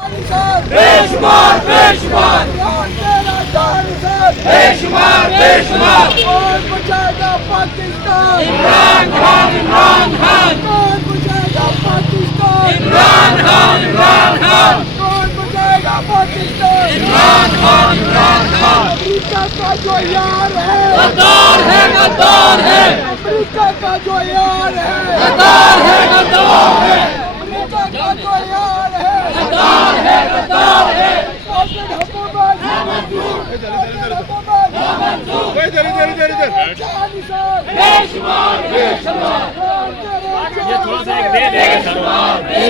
बेशुमार बेशुमार बेशुमार बेशुमार कौन बचाएगा पाकिस्तान? इमरान खान इमरान खान कौन बचाएगा पाकिस्तान? इमरान खान इमरान खान कौन बचाएगा पाकिस्तान? इमरान खान इमरान खान अमेरिका का जो यार है गद्दार है गद्दार है अमेरिका का जो यार है गद्दार है गद्दार है अमेरिका का जो यार है गद्दार है गद्दार है कातिल हुकूमत कातिल हुकूमत जानिसार बेशुमार बेशुमार ये थोड़ा सा दे देगा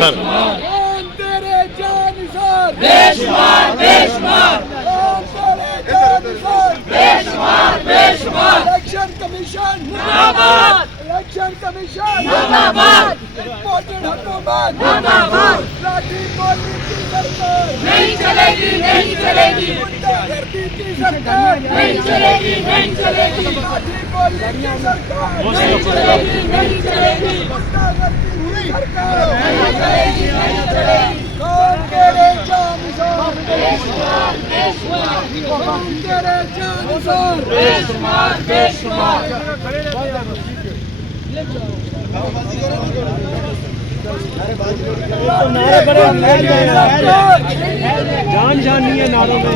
सर कौन तेरे जानिसार बेशुमार बेशुमार कौन तेरे जानिसार बेशुमार बेशुमार इलेक्शन कमीशन मुर्दाबाद इलेक्शन कमीशन मुर्दाबाद इम्पोर्टेड हुकूमत मुर्दाबाद लाठी गोली की सरकार नहीं चलेगी नहीं चलेगी गुंडागर्दी की सरकार नहीं चलेगी नहीं चलेगी लाठी गोली की सरकार नहीं चलेगी नहीं चलेगी गुंडागर्दी की सरकार नहीं चलेगी नहीं चलेगी कौन तेरे जानिसार बेशुमार बेशुमार कौन तेरे जानिसार बेशुमार बेशुमार नारे बड़े जान जान नहीं है नारों में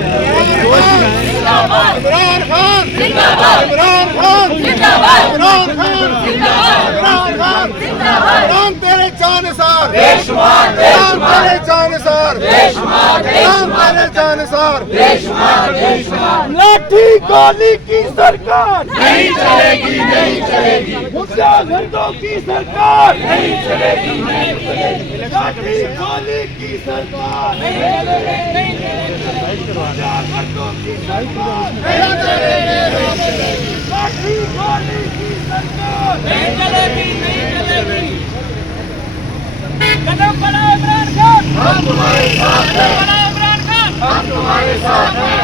जिंदाबाद इमरान खान जिंदाबाद इमरान खान जिंदाबाद इमरान खान जिंदाबाद इमरान खान जिंदाबाद इमरान तेरे जानिसार बेशुमार इमरान बेशुमार तेरे जानिसार बेशुमार इमरान बेशुमार तेरे जानिसार बेशुमार बेशुमार लाठी गोली की सरकार नहीं चलेगी नहीं चलेगी गुंडागर्दों की सरकार नहीं चलेगी नहीं चलेगी लाठी गोली की सरकार गुंडागर्दों की सरकार लाठी गोली की सरकार नहीं चलेगी नहीं चलेगी कदम बढ़ाओ इमरान खान हम तुम्हारे साथ हैं इमरान खान हम तुम्हारे साथ हैं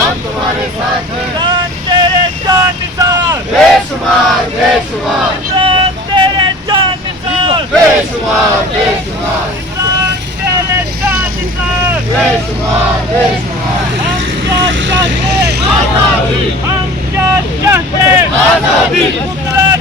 हम तुम्हारे साथ हैं इमरान तेरे जानिसार बेशुमार बेशुमार इमरान तेरे जानिसार बेशुमार बेशुमार इमरान तेरे जानिसार बेशुमार बेशुमार हम क्या चाहते आजादी हम क्या चाहते आजादी मुगला